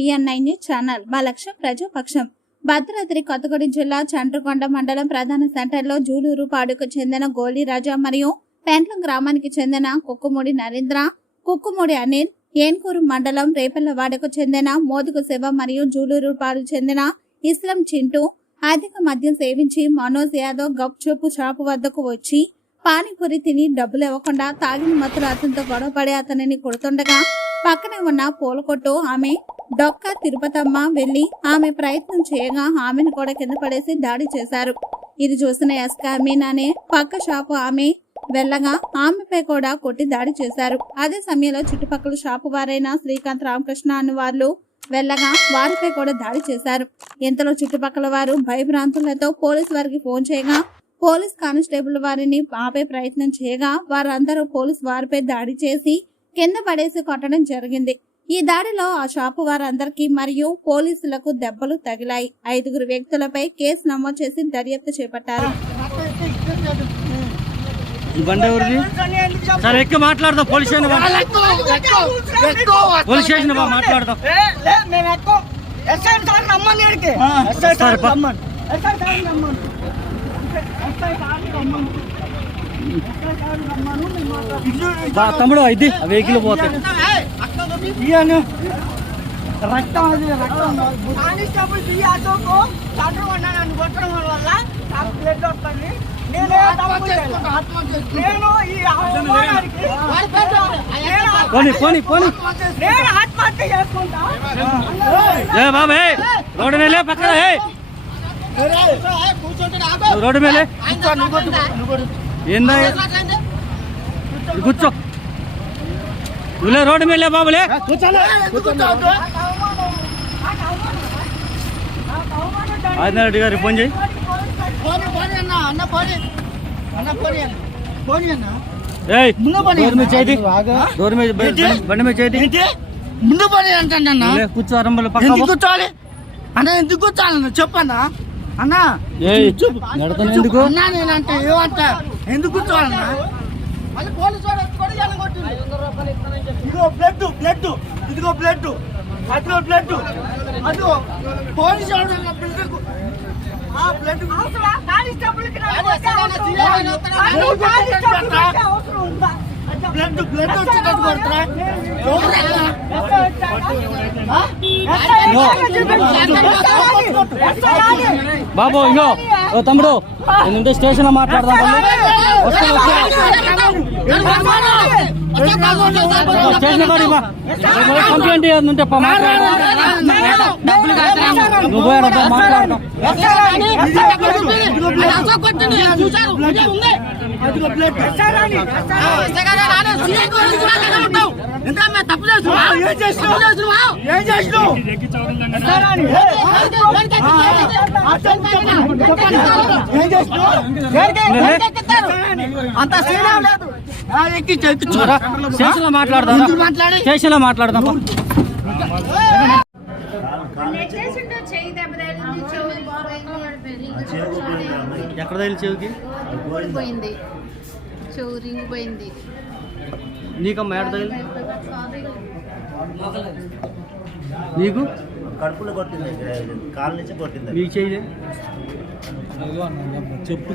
BN9 news channel. మా లక్ష్యం ప్రజాపక్షం. భద్రాద్రి కొత్తగూడెం జిల్లా చండ్రకొండ మండలం ప్రధాన సెంటర్లో జూలూరుపాడుకు చెందిన గోలి రాజా మరియు పెంట్లం గ్రామానికి చెందిన కుక్కుమూడి నరేంద్ర, కుక్కుమూడి అనిల్, ఏన్కూరు మండలం రేపల్లవాడకు చెందిన మోదుగు శివ మరియు జూలూరుపాడుకు చెందిన ఇస్లాం చింటూ అధిక మద్యం సేవించి మనోజ్ యాదవ్ గప్చుప్ షాపు వద్దకు వచ్చి పానీపూరి తిని డబ్బులు ఇవ్వకుండా తాగిన మత్తులు అతనితో గొడవపడి అతనిని కొడుతుండగా పక్కనే ఉన్న పూలకొట్టు ఆమె డొక్క తిరుపతమ్మ వెళ్లి ఆమె ప్రయత్నం చేయగా ఆమెను కూడా కింద పడేసి దాడి చేశారు. ఇది చూసిన ఎస్కా అమీన్ అనే పక్క షాపు ఆమె వెళ్ళగా ఆమెపై కూడా కొట్టి దాడి చేశారు. అదే సమయంలో చుట్టుపక్కల షాపు వారైన శ్రీకాంత్, రామకృష్ణ అన్న వాళ్ళు వెళ్ళగా వారిపై కూడా దాడి చేశారు. ఇంతలో చుట్టుపక్కల వారు భయభ్రాంతులతో పోలీసు వారికి ఫోన్ చేయగా పోలీస్ కానిస్టేబుల్ వారిని ఆపే ప్రయత్నం చేయగా వారందరూ పోలీసు వారిపై దాడి చేసి కింద పడేసి కొట్టడం జరిగింది. ఈ దాడిలో ఆ షాపు వారందరికీ మరియు పోలీసులకు దెబ్బలు తగిలాయి. 5 వ్యక్తులపై కేసు నమోదు చేసి దర్యాప్తు చేపట్టారు. తమ్ముడు ఇది వెహికల్ పోతాయి. పోనీ బాబా రోడ్డు మీద పక్కన రోడ్డు మీద ఏందా కూర్చో నువ్వులే రోడ్డు మీద బాబులే ఆదినారెడ్డి గారి ఫోన్ చేయి. బండి మీద చేతి ముందు పని అంటన్నా కూర్చో అరంబలు కూర్చోవాలి అన్న. ఎందుకు కూర్చోాలన్నా చెప్పన్నా అన్న. ఎందుకు అన్నా నేనంటే ఏమంటా ఎందుకు కూర్చోవాలన్నా? ఇదిగో బ్లడ్ ఇదిగో బ్లడ్ అదిగో బ్లడ్ అదిగో పోలీసు బ్లడ్ వచ్చేటట్టు కొడతారా? బాబు ఇంకో తమ్ముడు ఏంటంటే స్టేషన్ లో మాట్లాడదాం. స్టేషన్ కంప్లైంట్ ఉంటే నువ్వు మాట్లాడదాం. తప్పు చేస్తున్నావు అంత స్టేషన్ లో మాట్లాడదాం. స్టేషన్ లో మాట్లాడదాం. ఎక్కడ తగిలి చెవికి పోయింది. నీకమ్మా ఎక్కడ తగిలి? నీకు కడుపులో కొట్టింది, కాళ్ళ నుంచి కొట్టింది. మీకు చేయలే? చెప్పులు